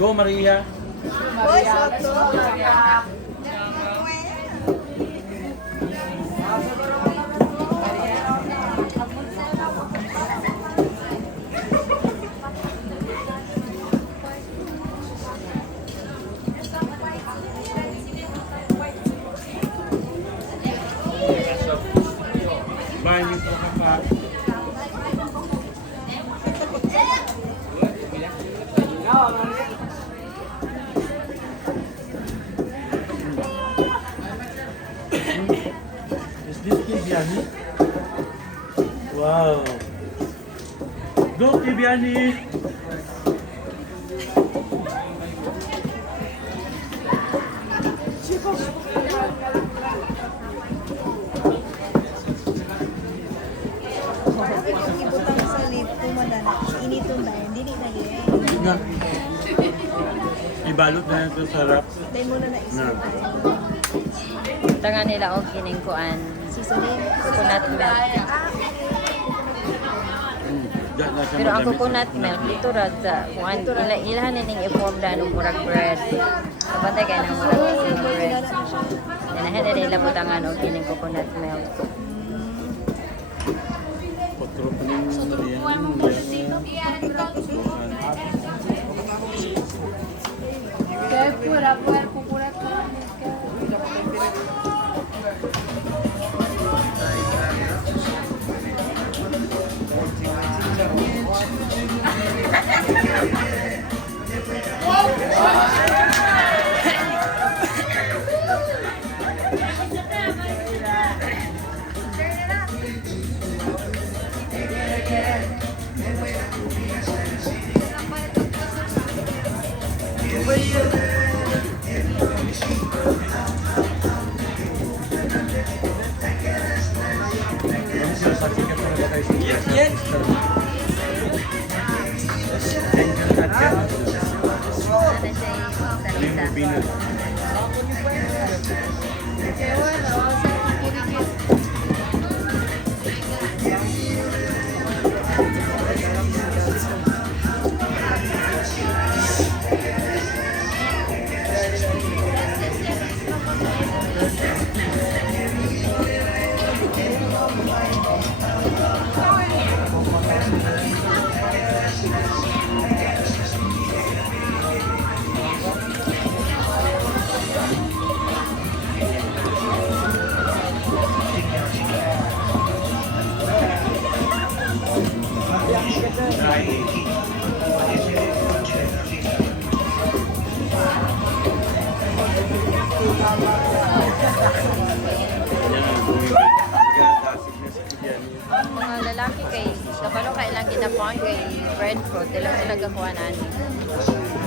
Go, Maria. Boy, soto. Bye, Mr. Papa. Is this biryani? Wow. Go, biryani. Ibutang sa lito mo na na. Initong dahil. Hindi na yun. Na. Ibalot na ito sarap. Dahil mo na naisip Na. tayo. Tanga nila o kiningkuan. Seasoning. Coconut milk. Pero ang coconut milk, dito rad sa kuan ilahan ning i-form da ng murag bread. Kapatay kay nang murag bread. Danahan na nila butangan o kining coconut milk. Otro pa rin Kaya pura pura. Yes. Ang mga lalaki kay kabalo kay ilang ginakuan kay breadfruit dila sila gakuan ani.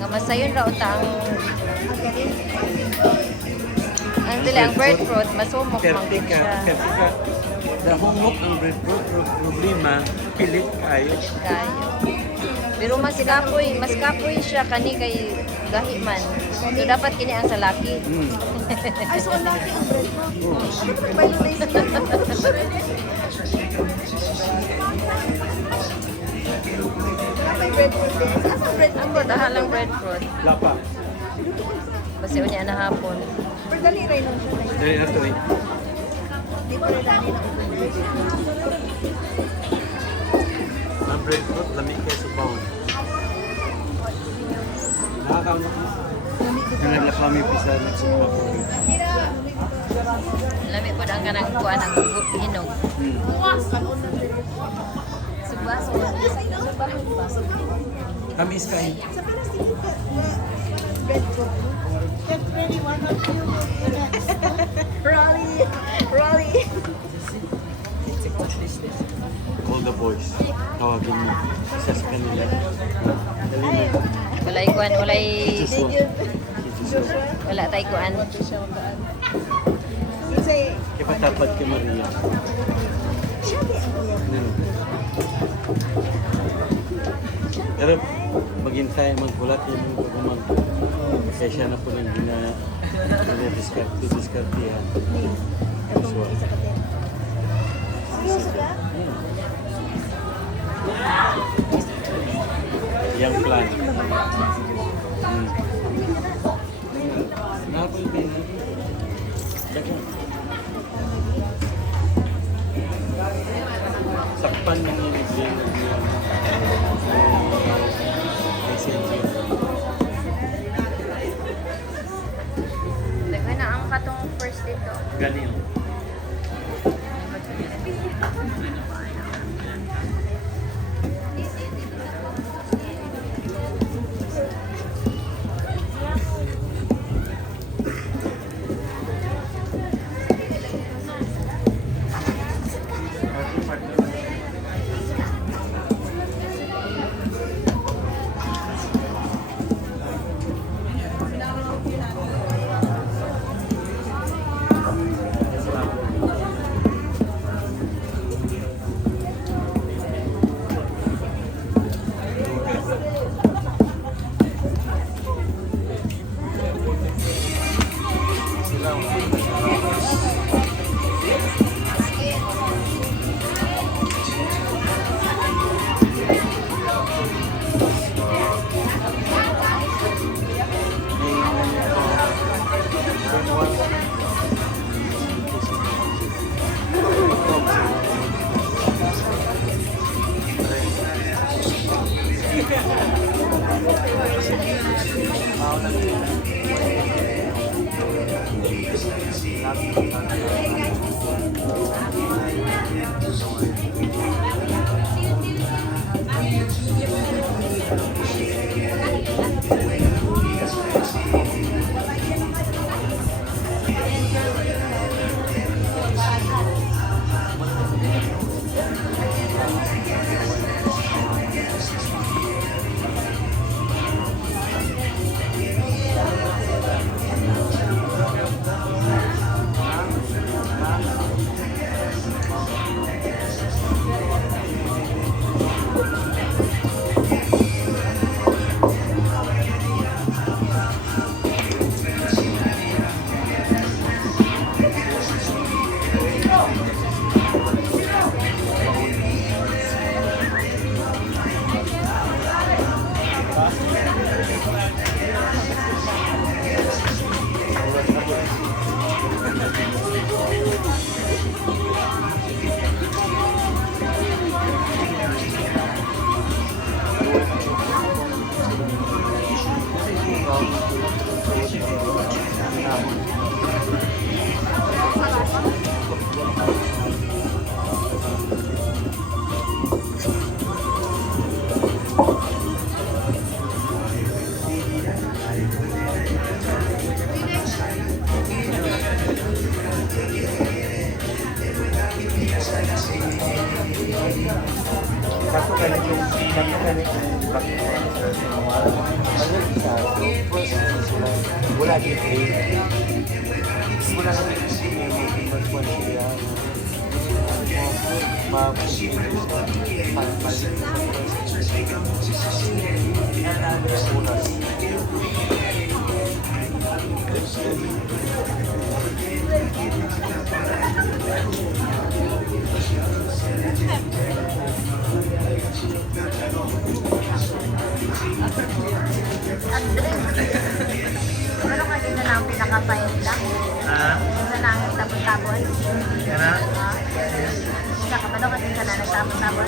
Nga masayon ra utang ang dila ang breadfruit masumok man gid siya. Dahungok ang breadfruit problema, pilit kayo. Kayo. Pero mas kapoy siya kani kay gahi man. So dapat kini ang salaki. Ay, so ang laki ang bread mo. Ano ba nagbaylo na isa? May bread mo din. Saan ang bread mo? Ang dahalang breadfruit. Lapa. Basi unya na hapon. Pero dali rin lang siya. Dari ato eh. Di pa rin dali lang. Ang breadfruit, lamig kayo sa bawon. Nakakaon ako. Nalala kami pisa nagsumak. Lami po ang kanang kuan ang hinog. Subaso. Kami is kain. Sa Pinas, dito ka bread ko. Get ready, one of you. Rally. Rally. Call the boys. Tawagin mo. Isa sa kanila. Dali mo. Walay kuan, walay Joshua. wala tay kuan. Say, Kaya patapad kay Maria. siya di ang kuya. Pero maghintay, magbulat yung mga pagumang. Kaya siya na po nang diskartihan. Itong isa ka din. Seryoso ka? Yang plan. Sakpan mo yung nag-game na niya. Messenger. Daghan na ang katong first dito. Ganyan. Kaso ganit yung wala din wala na Ano ka dito na ang pinaka-pahinda? Dito na ang tapon-tapon? Isa ka ba daw kasi ka na nagtapon-tapon?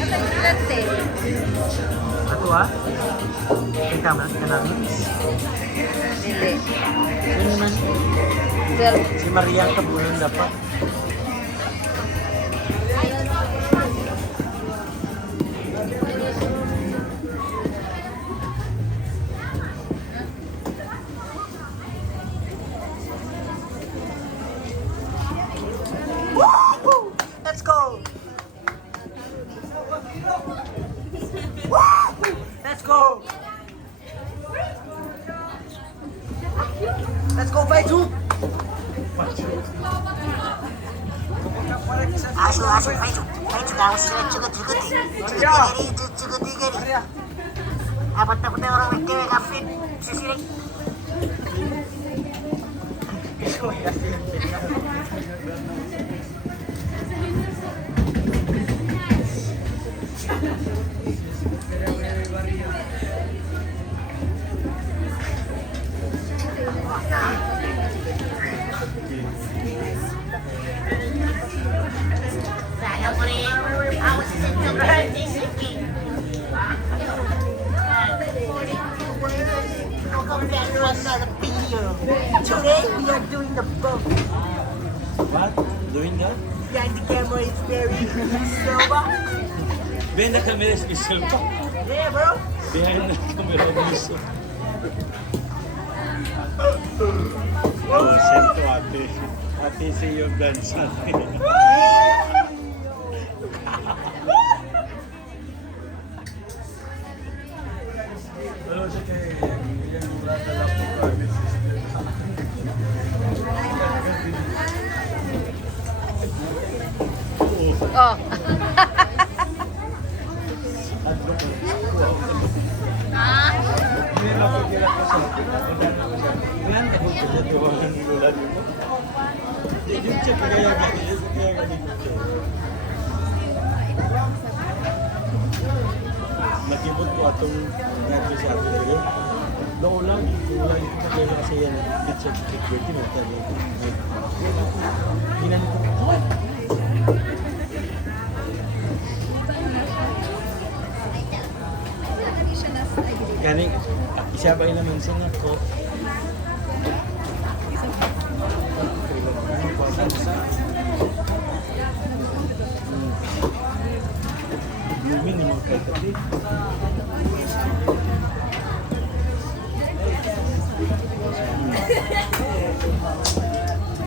Natagilat eh. Ato kita man ka namin. Dili. Ano naman? Well, Si Maria Kabulon dapat. Let's go! Let's go! Let's go, Baitu! 아쉬워, Baitu 나오시면 찍어. Dapat-dapat orang ngewe kafin, sisirik. What? Doing that? Yeah, the camera is very silver. Behind the camera is visual pa. Yeah, bro. Behind the camera visual. Oh, send to ate. Ate, see your grandson. Pero siya kay yung brata lang po private system. Oh. Hindi na pagkira ko sa Ilan ka kung katutuhan ng ulan mo? Yung check kaya gani, kaya gani check. Nakibot ko atong nagto sa atin dito. Ulang ito kaya kasi yan, check security mo tayo. Ginan ko. Gani, isa ba naman sa ko? Blooming naman kay Tati.